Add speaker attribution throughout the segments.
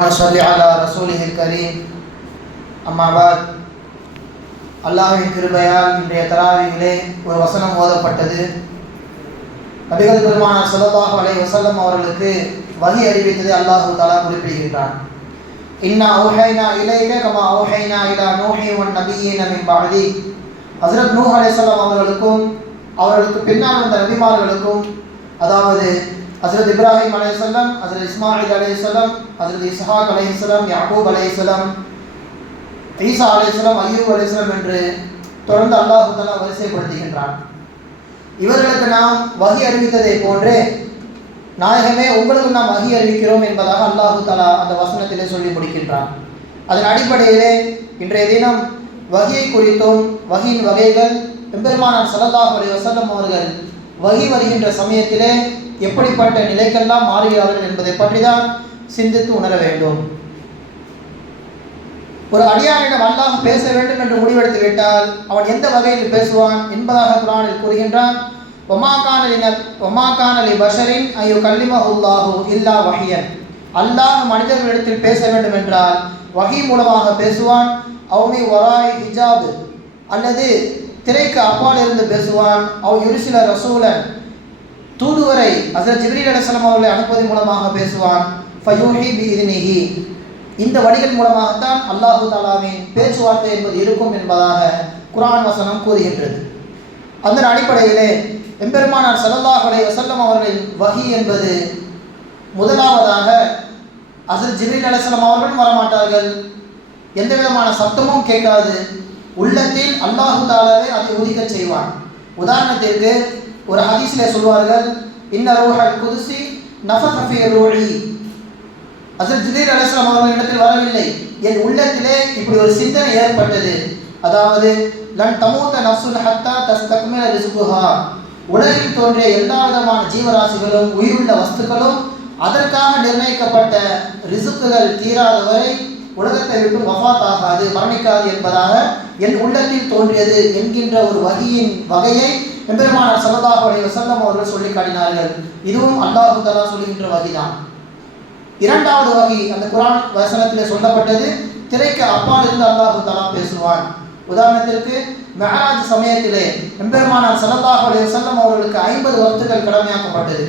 Speaker 1: صل على رسوله الكريم அம்மா பாத் அல்லாஹ்வின் கிருபையால் இன்றைய தராவிகளே ஒரு வசனம் ஓதப்பட்டது நபிகள் பெருமானார் ஸல்லல்லாஹு அலைஹி வஸல்லம் அவர்களுக்கு வகி அறிவித்ததை அல்லாஹு தஆலா குறிப்பிடுகின்றான் இன்னா அவுஹைனா இலைக கமா அவுஹைனா இலா நூஹி வன் நபியீன மின் பஅதி ஹஜ்ரத் நூஹ் அலைஹிஸ்ஸலாம் அவர்களுக்கும் அவர்களுக்கு பின்னால் வந்த நபிமார்களுக்கும் அதாவது ஹசரத் இப்ராஹிம் அலையம் ஹசரத் இஸ்மாயில் அலையம் ஹசரத் இஸ்ஹாக் அலையம் யாக்கூப் அலையம் ஈசா அலையம் அய்யூப் அலையம் என்று தொடர்ந்து அல்லாஹ் தஆலா வரிசைப்படுத்துகின்றான். இவர்களுக்கு நாம் வகி அறிவித்ததை போன்றே நாயகமே உங்களுக்கு நாம் வகி அறிவிக்கிறோம் என்பதாக அல்லாஹு தஆலா அந்த வசனத்திலே சொல்லி முடிக்கின்றான். அதன் அடிப்படையிலே இன்றைய தினம் வகியை குறித்தும் வகியின் வகைகள் எம்பெருமானார் ஸல்லல்லாஹு அலி வஸல்லம் அவர்கள் வகி வருகின்ற சமயத்திலே எப்படிப்பட்ட நிலைக்கெல்லாம் மாறுகிறார்கள் என்பதை பற்றி தான் சிந்தித்து உணர வேண்டும். ஒரு அடியாரிடம் அல்லாஹ் பேச வேண்டும் என்று முடிவெடுத்து விட்டால் அவன் எந்த வகையில் பேசுவான் என்பதாக குரானில் கூறுகின்றான். ஒமாகானலின ஒமாகானலி பஷரின் ஐயோ கல்லிமஹுல்லாஹு இல்லா வஹியன். அல்லாஹ் மனிதர்களிடத்தில் பேச வேண்டும் என்றால் வகி மூலமாக பேசுவான் அவுமி வராய் ஹிஜாபு. அல்லது திரைக்கு அப்பால் இருந்து பேசுவான் அவ் யுரிசில ரசூலன். தூதுவரை அசர் ஜிப்ரீல் அலிஸ்லாம் அவர்களை அனுப்புவதன் மூலமாக பேசுவான். ஃபயூஹி பி இந்த வழிகள் மூலமாகத்தான் அல்லாஹு தாலாவின் பேச்சுவார்த்தை என்பது இருக்கும் என்பதாக குரான் வசனம் கூறுகின்றது. அதன் அடிப்படையிலே எம்பெருமானார் சல்லாஹ் அலைஹி வசல்லம் அவர்களின் வகி என்பது முதலாவதாக அசர் ஜிப்ரீல் அலிஸ்லாம் அவர்களும் வரமாட்டார்கள். எந்த விதமான சத்தமும் கேட்காது. உள்ளத்தில் அல்லாஹு தாலாவே அதை உதிக்கச் செய்வான். உதாரணத்திற்கு ஒரு ஹதீஸிலே சொல்வார்கள் இன்ன ரூஹல் குதுசி நஃபஃபி ரூஹி. அசல் ஜிபீர் அலிஸ்லாம் அவர்கள் இடத்தில் வரவில்லை. என் உள்ளத்திலே இப்படி ஒரு சிந்தனை ஏற்பட்டது. அதாவது லன் தமூத்த நஃப்சுல் ஹத்தா தஸ்தக்மில ரிசுகுஹா உலகில் தோன்றிய எல்லா விதமான ஜீவராசிகளும் உயிருள்ள வஸ்துக்களும் அதற்காக நிர்ணயிக்கப்பட்ட ரிசுக்குகள் தீராத வரை உலகத்தை விட்டு வஃபாத் ஆகாது மரணிக்காது என்பதாக என் உள்ளத்தில் தோன்றியது என்கின்ற ஒரு வகையின் வகையை எம்பெருமானார் ஸல்லல்லாஹு அலைஹி வஸல்லம் அவர்கள் சொல்லி காட்டினார்கள் இதுவும் அல்லாஹு தலா சொல்லுகின்ற வகைதான். இரண்டாவது வகை அந்த குரான் வசனத்தில் சொல்லப்பட்டது திரைக்கு அப்பால் இருந்து அல்லாஹு தலா பேசுவான். உதாரணத்திற்கு மெஹராஜ் சமயத்திலே எம்பெருமானார் ஸல்லல்லாஹு அலைஹி வஸல்லம் அவர்களுக்கு ஐம்பது வருத்துகள் கடமையாக்கப்பட்டது.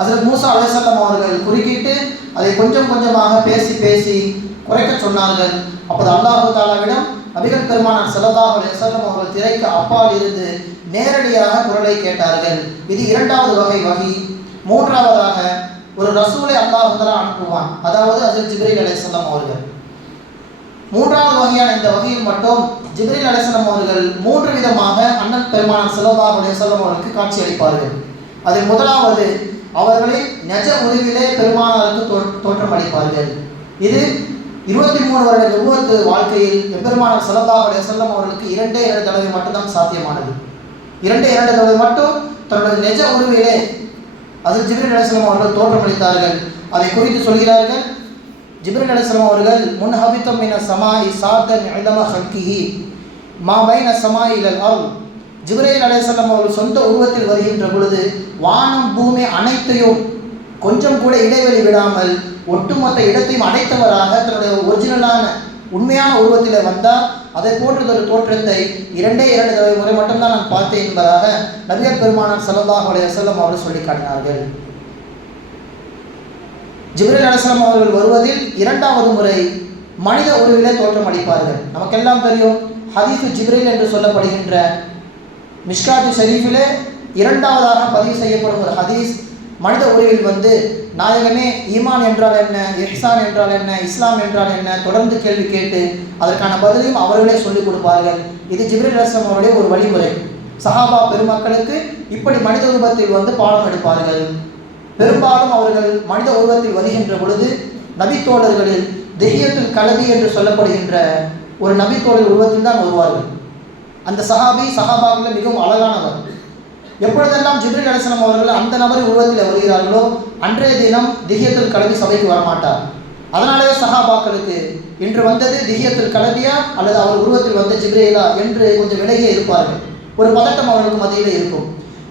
Speaker 1: அதில் மூசா அலைசல்லம் அவர்கள் குறுக்கிட்டு அதை கொஞ்சம் கொஞ்சமாக பேசி பேசி குறைக்க சொன்னார்கள். அப்போது அல்லாஹு தாலாவிடம் நபிகள் பெருமானார் ஸல்லல்லாஹு அலைஹி அவர்கள் திரைக்கு அப்பால் இருந்து நேரடியாக குரலை கேட்டார்கள். இது இரண்டாவது வகை வகி. மூன்றாவதாக ஒரு ரசூலை அல்லாஹுதலா அனுப்புவான். அதாவது அதில் ஜிப்ரீல் அலிஸ்லாம் அவர்கள். மூன்றாவது வகையான இந்த வகையில் மட்டும் ஜிப்ரீல் அலிஸ்லாம் அவர்கள் மூன்று விதமாக அண்ணன் பெருமானார் ஸல்லல்லாஹு அலைஹி அவர்களுக்கு காட்சி அளிப்பார்கள் அதில் முதலாவது அவர்களை நெஜ உருவிலே பெருமானாருக்கு தோற்றம் அளிப்பார்கள் இது இருபத்தி மூணு வருட நிறுவத்து வாழ்க்கையில் எம்பெருமானார் ஸல்லல்லாஹு அலைஹி செல்லம் அவர்களுக்கு இரண்டே இரண்டு தடவை மட்டும்தான் சாத்தியமானது. இரண்டே இரண்டு தடவை மட்டும் தன்னுடைய நெஜ உருவிலே அதில் ஜிப்ரில் அலிஸ்லாம் அவர்கள் தோற்றமளித்தார்கள். அதை குறித்து சொல்கிறார்கள் ஜிப்ரில் அலிஸ்லாம் அவர்கள் முன் ஹபித்தம் மின சமாய் சாத்தன் இளம ஹல்கிஹி மா பைன சமாயில் அல் அருள் ஜிப்ரைல் அவர்கள் சொந்த உருவத்தில் வருகின்ற பொழுது வானம் பூமி அனைத்தையும் கொஞ்சம் கூட இடைவெளி விடாமல் ஒட்டுமொத்த இடத்தையும் அடைத்தவராக தன்னுடைய ஒரிஜினலான உண்மையான உருவத்தில் வந்தால் அதை போன்றதொரு தோற்றத்தை இரண்டே இரண்டு தடவை முறை மட்டும்தான் நான் பார்த்தேன் என்பதாக நபியர் பெருமானார் ஸல்லல்லாஹு அலைஹி வஸல்லம் அவர்கள் சொல்லி காட்டினார்கள். ஜிப்ரீல் அலிஸ்லாம் அவர்கள் வருவதில் இரண்டாவது முறை மனித உருவிலே தோற்றம் அளிப்பார்கள். நமக்கெல்லாம் தெரியும் ஹதீஃபு ஜிப்ரில் என்று சொல்லப்படுகின்ற மிஷ்காது ஷெரீஃபிலே இரண்டாவதாக பதிவு செய்யப்படும் ஒரு ஹதீஸ் மனித உருவில் வந்து நாயகமே ஈமான் என்றால் என்ன? எக்ஸான் என்றால் என்ன? இஸ்லாம் என்றால் என்ன? தொடர்ந்து கேள்வி கேட்டு அதற்கான பதிலையும் அவர்களே சொல்லிக் கொடுப்பார்கள். இது ஜிப்ரில் அஸ்லாம் அவருடைய ஒரு வழிமுறை. சஹாபா பெருமக்களுக்கு இப்படி மனித உருவத்தில் வந்து பாடம் எடுப்பார்கள். பெரும்பாலும் அவர்கள் மனித உருவத்தில் வருகின்ற பொழுது நபித்தோழர்களில் தெஹியத்துல் கலவி என்று சொல்லப்படுகின்ற ஒரு நபித்தோழர் உருவத்தில் தான் வருவார்கள். அந்த சஹாபி சஹாபாவில் மிகவும் அழகானவர். எப்பொழுதெல்லாம் ஜிப்ரில் அலிஸ்லாம் அவர்கள் அந்த நபரின் உருவத்தில் வருகிறார்களோ அன்றைய தினம் திகியத்தில் கலபி சபைக்கு வரமாட்டார். அதனாலே சஹாபாக்களுக்கு இன்று வந்தது திகியத்தில் கலவியா அல்லது அவர் உருவத்தில் வந்த ஜிப்ரேலா என்று கொஞ்சம் விலகியே இருப்பார்கள். ஒரு பதட்டம் அவர்களுக்கு மத்தியில் இருக்கும்.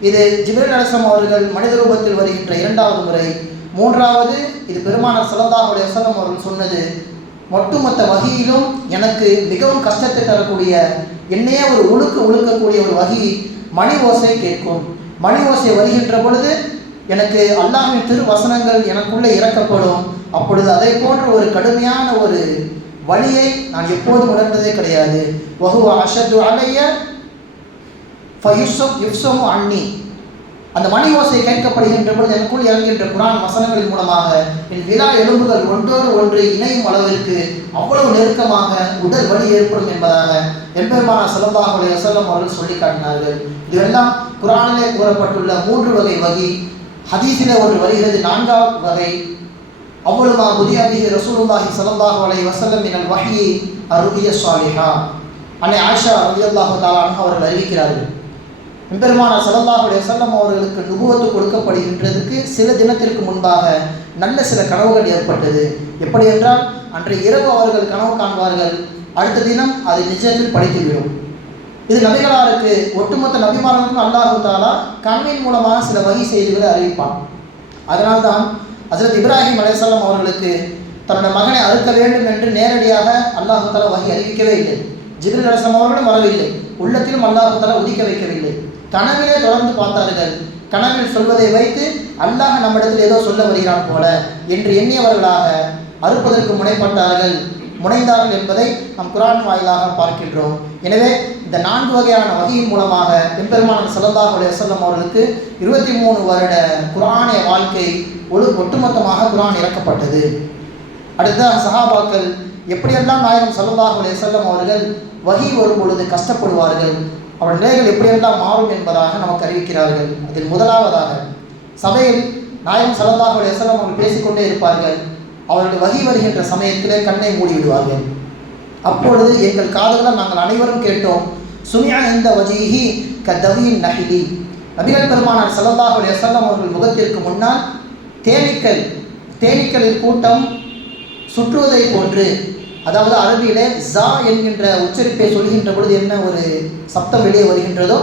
Speaker 1: இது ஜிப்ரேல் அலிஸ்லாம் அவர்கள் மனித ரூபத்தில் வருகின்ற இரண்டாவது முறை. மூன்றாவது இது பெருமானார் சலந்தாவுடைய அலைஹி அவர்கள் சொன்னது ஒட்டுமொத்த வகையிலும் எனக்கு மிகவும் கஷ்டத்தை தரக்கூடிய என்னையே ஒரு ஒழுக்க உழுக்கக்கூடிய ஒரு வகி மணி ஓசை கேட்கும். மணி ஓசை வருகின்ற பொழுது எனக்கு அல்லாஹின் திரு வசனங்கள் எனக்குள்ளே இறக்கப்படும். அப்பொழுது அதை போன்ற ஒரு கடுமையான ஒரு வழியை நான் எப்போதும் உணர்ந்ததே கிடையாது. வஹுவ அஷத்து அலைய ஃபயுசம் அன்னி. அந்த மணி ஓசை கேட்கப்படுகின்ற பொழுது எனக்குள் இறங்குகின்ற குரான் வசனங்களின் மூலமாக என் விழா எலும்புகள் ஒன்றோடு ஒன்று இணையும் அளவிற்கு அவ்வளவு நெருக்கமாக உடல் வலி ஏற்படும் என்பதாக எம்பெருமான சல்லல்லாஹு அலைஹி அவர்கள் சொல்லி காட்டினார்கள். இதுவெல்லாம் குரானிலே கூறப்பட்டுள்ள மூன்று வகை வகி. ஹதீஸிலே ஒன்று வருகிறது நான்காவது வகை. அவ்வளவுமா புதியாபிஹி ரசூலுல்லாஹி ஸல்லல்லாஹு அலைஹி வஸல்லம் என வஹி அருகிய சாலிஹா அன்னை ஆஷா ரலியல்லாஹு தஆலா அன்ஹா அவர்கள் அறிவிக்கிறார்கள். எம்பெருமானார் ஸல்லல்லாஹு சல்லம் அவர்களுக்கு நுபுவத்து கொடுக்கப்படுகின்றதுக்கு சில தினத்திற்கு முன்பாக நல்ல சில கனவுகள் ஏற்பட்டது. எப்படி என்றால் அன்றைய இரவு அவர்கள் கனவு காண்பார்கள். அடுத்த தினம் அதை நிஜத்தில் படித்துவிடும். இது நபிகளாருக்கு ஒட்டுமொத்த நபிமார்களுக்கும் அல்லாஹு தாலா கண்ணின் மூலமாக சில வகை செய்திகளை அறிவிப்பான். அதனால்தான் ஹஜரத் இப்ராஹிம் அலைஹிஸ்ஸலாம் அவர்களுக்கு தன்னோட மகனை அறுக்க வேண்டும் என்று நேரடியாக அல்லாஹு தாலா வகை அறிவிக்கவே இல்லை. ஜிபிர் அலிஸ்லாம் அவர்களும் வரவில்லை. உள்ளத்திலும் அல்லாஹு தாலா உதிக்க வைக்கவில்லை. கனவிலே தொடர்ந்து பார்த்தார்கள். கனவில் சொல்வதை வைத்து அல்லாஹ் நம்மிடத்தில் ஏதோ சொல்ல வருகிறான் போல என்று எண்ணியவர்களாக அறுப்பதற்கு முனைப்பட்டார்கள். முனைந்தார்கள் என்பதை நம் குரான் வாயிலாக பார்க்கின்றோம். எனவே இந்த நான்கு வகையான வகையின் மூலமாக எம்பெருமான் ஸல்லல்லாஹு அலுவலம் அவர்களுக்கு இருபத்தி மூணு வருட குரானிய வாழ்க்கை ஒழு ஒட்டுமொத்தமாக குரான் இறக்கப்பட்டது. அடுத்ததாக சஹாபாக்கள் எப்படியெல்லாம் நாயகம் ஸல்லல்லாஹு அலுவலம் அவர்கள் வகி வரும் பொழுது கஷ்டப்படுவார்கள்? அவள் நிலைகள் எப்படியெல்லாம் மாறும் என்பதாக நமக்கு அறிவிக்கிறார்கள். அதில் முதலாவதாக சபையில் நாயம் சலந்தாக எசலம் அவர்கள் பேசிக்கொண்டே இருப்பார்கள். அவர்கள் வகி வருகின்ற சமயத்திலே கண்ணை மூடி விடுவார்கள் அப்பொழுது எங்கள் காதலில் நாங்கள் அனைவரும் கேட்டோம் சுமியா இந்த வஜீஹி கதவியின் தவியின் நபிகள் பெருமானார் ஸல்லல்லாஹு அலைஹி அவர்கள் முகத்திற்கு முன்னால் தேனீக்கள் தேனீக்களின் கூட்டம் சுற்றுவதை போன்று அதாவது அரபியிலே ஜா என்கின்ற உச்சரிப்பை சொல்கின்ற பொழுது என்ன ஒரு சப்தம் வெளியே வருகின்றதோ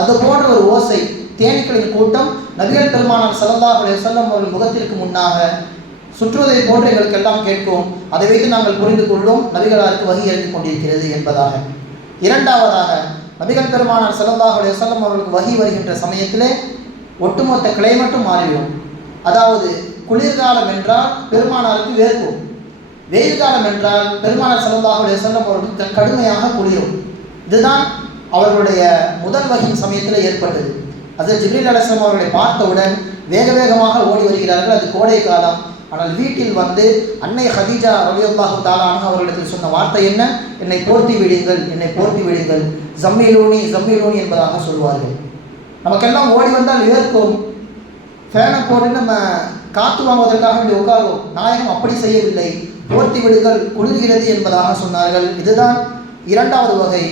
Speaker 1: அது போன்ற ஒரு ஓசை தேனீக்களின் கூட்டம் நபிகள் பெருமானார் ஸல்லல்லாஹு அலைஹி வஸல்லம் அவர்கள் முகத்திற்கு முன்னாக சுற்றுவதை போன்று எங்களுக்கெல்லாம் கேட்கும். அதை வைத்து நாங்கள் புரிந்து கொள்வோம் நபிகளாருக்கு வகி இறங்கிக் கொண்டிருக்கிறது என்பதாக. இரண்டாவதாக நபிகள் பெருமானார் ஸல்லல்லாஹு அலைஹி வஸல்லம் அவர்களுக்கு வகி வருகின்ற சமயத்திலே ஒட்டுமொத்த கிளைமட்டும் மாறிவிடும். அதாவது குளிர்காலம் என்றால் பெருமானாருக்கு வேர்க்கும். வெயில் காலம் என்றால் பெருமானார் ஸல்லல்லாஹு அலைஹி அவர்கள் அவர்களுக்கு கடுமையாக குளிரும். இதுதான் அவர்களுடைய முதல் வகையின் சமயத்தில் ஏற்பட்டது. அது ஜிப்ரீல் அலிஸ்லாம் அவர்களை பார்த்தவுடன் வேக வேகமாக ஓடி வருகிறார்கள். அது கோடை காலம். ஆனால் வீட்டில் வந்து அன்னை ஹதீஜா ரவியுல்லாஹு தாலானு அவர்களுக்கு சொன்ன வார்த்தை என்ன? என்னை போர்த்தி விடுங்கள் என்னை போர்த்தி விடுங்கள். ஜம்மிலூனி ஜம்மிலூனி என்பதாக சொல்வார்கள். நமக்கெல்லாம் ஓடி வந்தால் வேர்க்கும் ஃபேனை போட்டு நம்ம காத்து வாங்குவதற்காக வேண்டி உட்காரும் நாயகம் அப்படி செய்யவில்லை? போர்த்தி விடுதல் குளிர்கிறது என்பதாக சொன்னார்கள். இதுதான் இரண்டாவது வகை.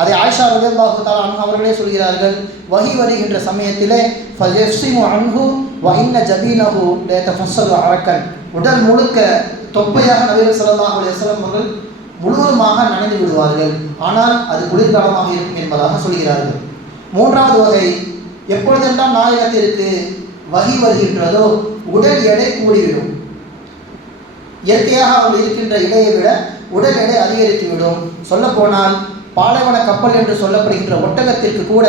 Speaker 1: அதை ஆயிஷா ரலியல்லாஹு அன்ஹு அவர்களே சொல்கிறார்கள். வகி வருகின்ற சமயத்திலே ஃபயஃப்சிமு அன்ஹு வ ஜபீனஹு ல தஃபஸ்ஸது அரக்கன் உடல் முழுக்க தொப்பையாக நபிகள் ஸல்லல்லாஹு அலைஹி அவர்கள் முழுவதுமாக நனைந்து விடுவார்கள். ஆனால் அது குளிர்காலமாக இருக்கும் என்பதாக சொல்கிறார்கள். மூன்றாவது வகை எப்பொழுதெல்லாம் நாயகத்திற்கு வகி வருகின்றதோ உடல் எடை கூடிவிடும். இயற்கையாக அவர்கள் இருக்கின்ற இடையை விட உடல் எடை அதிகரித்துவிடும். சொல்லப்போனால் பாலைவன கப்பல் என்று சொல்லப்படுகின்ற ஒட்டகத்திற்கு கூட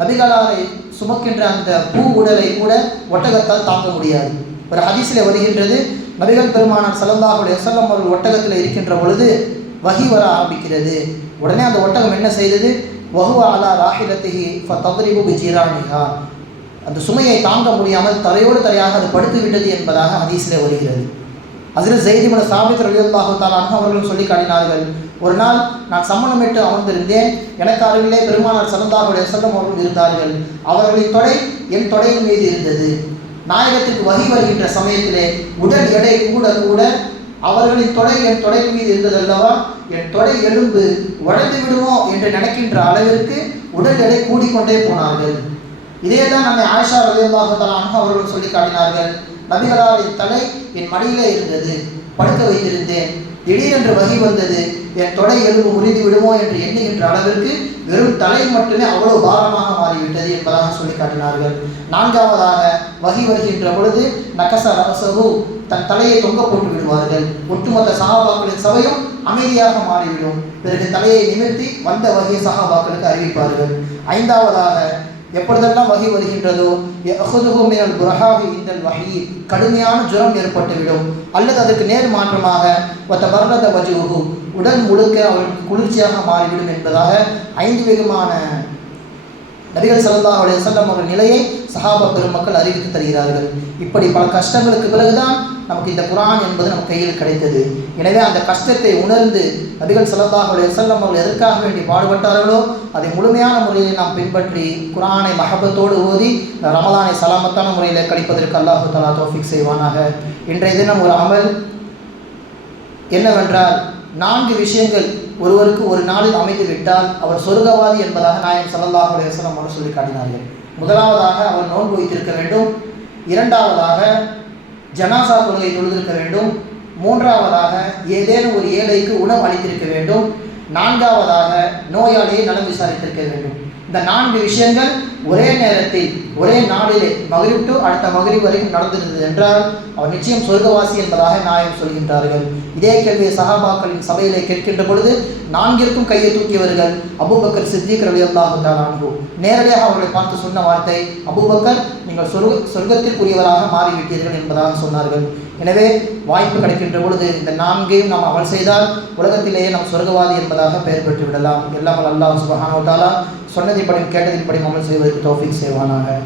Speaker 1: நபிகளாரை சுமக்கின்ற அந்த பூ உடலை கூட ஒட்டகத்தால் தாங்க முடியாது. ஒரு ஹதீஸில் வருகின்றது நபிகள் பெருமானார் ஸல்லல்லாஹு செல்லம் அவர்கள் ஒட்டகத்தில் இருக்கின்ற பொழுது வகி வர ஆரம்பிக்கிறது. உடனே அந்த ஒட்டகம் என்ன செய்தது? வகுவா அலா ராஹிலத்திஹி ஃபதத்ரிபு பிஜிரானிஹா. அந்த சுமையை தாங்க முடியாமல் தரையோடு தரையாக அது படுத்து விட்டது என்பதாக ஹதீஸிலே வருகிறது. அதில் செய்திமன சாபித் ரலியல்லாஹு தாலானு அவர்களும் சொல்லி காட்டினார்கள். ஒரு நாள் நான் சம்மணமிட்டு அமர்ந்திருந்தேன். எனக்கு அருகிலே பெருமானார் ஸல்லல்லாஹு அலைஹி அவர்கள் இருந்தார்கள். அவர்களின் தொடை என் தொடையின் மீது இருந்தது. நாயகத்திற்கு வகி வருகின்ற சமயத்திலே உடல் எடை கூட கூட அவர்களின் தொடை என் தொடை மீது இருந்ததல்லவா? என் தொடை எலும்பு உடைந்து விடுமோ என்று நினைக்கின்ற அளவிற்கு உடல் எடை கூடிக்கொண்டே போனார்கள். இதே தான் நம்மை ஆயிஷா ரலியல்லாஹு தஆலா அவர்கள் சொல்லி காட்டினார்கள். நபிகளாரின் தலை என் மடியிலே இருந்தது. படுக்க வைத்திருந்தேன். திடீரென்று வகி வந்தது. என் தொடை எலும்பு முறிந்து விடுமோ என்று எண்ணுகின்ற அளவிற்கு வெறும் தலை மட்டுமே அவ்வளவு பாரமாக மாறிவிட்டது என்பதாக சொல்லி காட்டினார்கள். நான்காவதாக வகி வருகின்ற பொழுது நகச ரசகு தன் தலையை தொங்க போட்டு விடுவார்கள். ஒட்டுமொத்த சகாபாக்களின் சபையும் அமைதியாக மாறிவிடும். பிறகு தலையை நிமிர்த்தி வந்த வகையை சகாபாக்களுக்கு அறிவிப்பார்கள். ஐந்தாவதாக எப்பொழுதெல்லாம் வகை வருகின்றதோ மினல் புரஹாகி இந்தல் வகி கடுமையான ஜுரம் ஏற்பட்டுவிடும். அல்லது அதற்கு நேர் மாற்றமாக ஒத்த வஜுகு உடல் முழுக்க அவர்களுக்கு குளிர்ச்சியாக மாறிவிடும் என்பதாக ஐந்து விதமான நபிகள் சல்லா அலைஹி வஸல்லம் அவர்கள் நிலையை சஹாபா பெருமக்கள் அறிவித்து தருகிறார்கள். இப்படி பல கஷ்டங்களுக்கு பிறகுதான் நமக்கு இந்த குரான் என்பது நம் கையில் கிடைத்தது. எனவே அந்த கஷ்டத்தை உணர்ந்து நபிகள் சல்லா அலைஹி வஸல்லம் அவர்கள் எதற்காக வேண்டி பாடுபட்டார்களோ அதை முழுமையான முறையில் நாம் பின்பற்றி குரானை மகபத்தோடு ஓதி ரமதானை சலாமத்தான முறையில் கழிப்பதற்கு அல்லாஹு தலா தோஃபிக் செய்வானாக. இன்றைய தினம் ஒரு அமல் என்னவென்றால் நான்கு விஷயங்கள் ஒருவருக்கு ஒரு நாளில் அமைந்து விட்டால் அவர் சொர்க்கவாதி என்பதாக நாயம் ஸல்லல்லாஹு அலைஹி சொல்லி காட்டினார்கள். முதலாவதாக அவர் நோன்பு வைத்திருக்க வேண்டும். இரண்டாவதாக ஜனாசா தொழுகை தொழுதிருக்க வேண்டும். மூன்றாவதாக ஏதேனும் ஒரு ஏழைக்கு உணவு அளித்திருக்க வேண்டும். நான்காவதாக நோயாளியை நலம் விசாரித்திருக்க வேண்டும். இந்த நான்கு விஷயங்கள் ஒரே நேரத்தில் ஒரே நாளிலே மகிழ்வு டு அடுத்த மகிழ்வு வரைக்கும் நடந்திருந்தது என்றால் அவர் நிச்சயம் சொர்க்கவாசி என்பதாக நாயம் சொல்கின்றார்கள். இதே கேள்வியை சகாபாக்களின் சபையிலே கேட்கின்ற பொழுது நான்கிற்கும் கையை தூக்கியவர்கள் அபுபக்கர் சித்திக் ரவி அல்லாஹு நேரடியாக அவர்களை பார்த்து சொன்ன வார்த்தை அபுபக்கர் நீங்கள் சொர்க்க சொர்க்கத்திற்குரியவராக மாறிவிட்டீர்கள் என்பதாக சொன்னார்கள். எனவே வாய்ப்பு கிடைக்கின்ற பொழுது இந்த நான்கையும் நாம் அமல் செய்தால் உலகத்திலேயே நாம் சொர்க்கவாதி என்பதாக பெயர் பெற்று விடலாம். எல்லாம் அல்லாஹ் சொன்னதின் தாலா கேட்டதின் கேட்டதின்படி அமல் செய்வதற்கு தௌஃபீக் செய்வானாக.